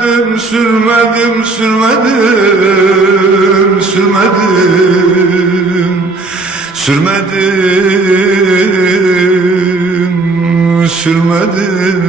sürmedim sürmedim sürmedim sürmedim sürmedim sürmedim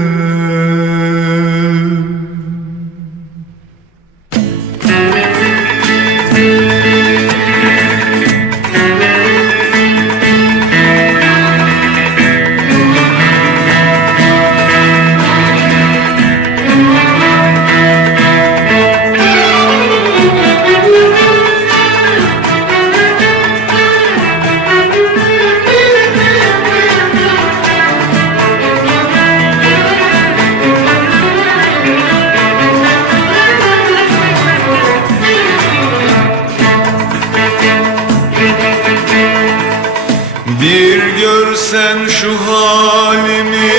Bir görsen şu halimi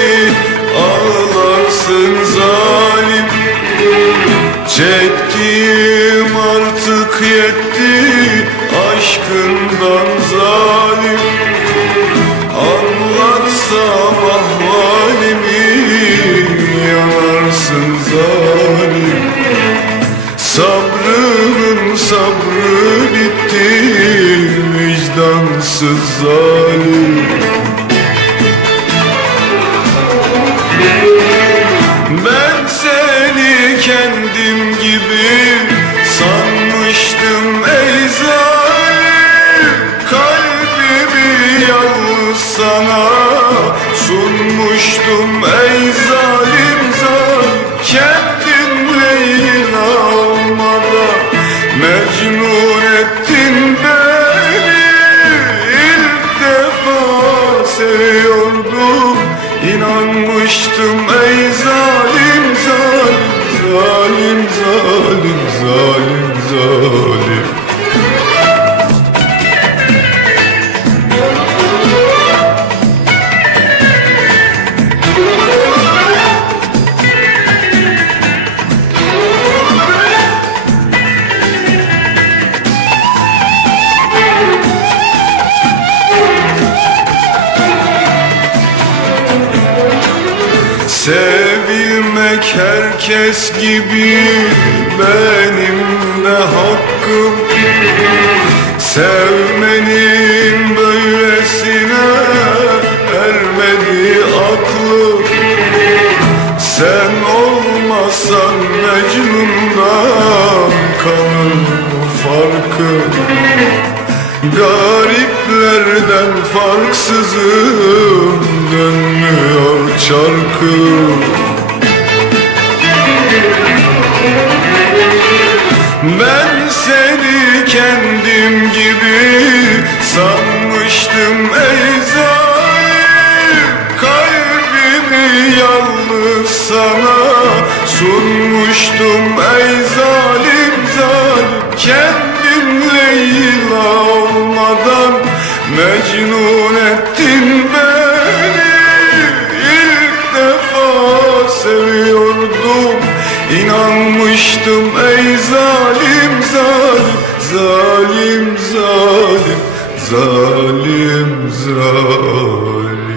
ağlarsın zalim. Çektiğim artık yetti aşkından zalim. Anlatsam ahvalimi yanarsın zalim. Sabrımın sabrı bitti vicdansız zalim mecnun ettin beni İlk defa seviyordum. İnanmıştım ey zalim zalim zalim zalim zalim zalim herkes gibi benim de hakkım? Sevmenin böylesine ermedi aklım. Sen olmasan Mecnun'dan kalır farkım. Gariplerden farksızım dönmüyor çarkım seni kendim gibi sanmıştım ey zalim. Kalbimi yalnız sana sunmuştum ey zalim zalim. Kendin Leyla olmadan mecnun ettin beni. İlk defa seviyordum İnanmıştım ey Zalim zalim Zalim zalim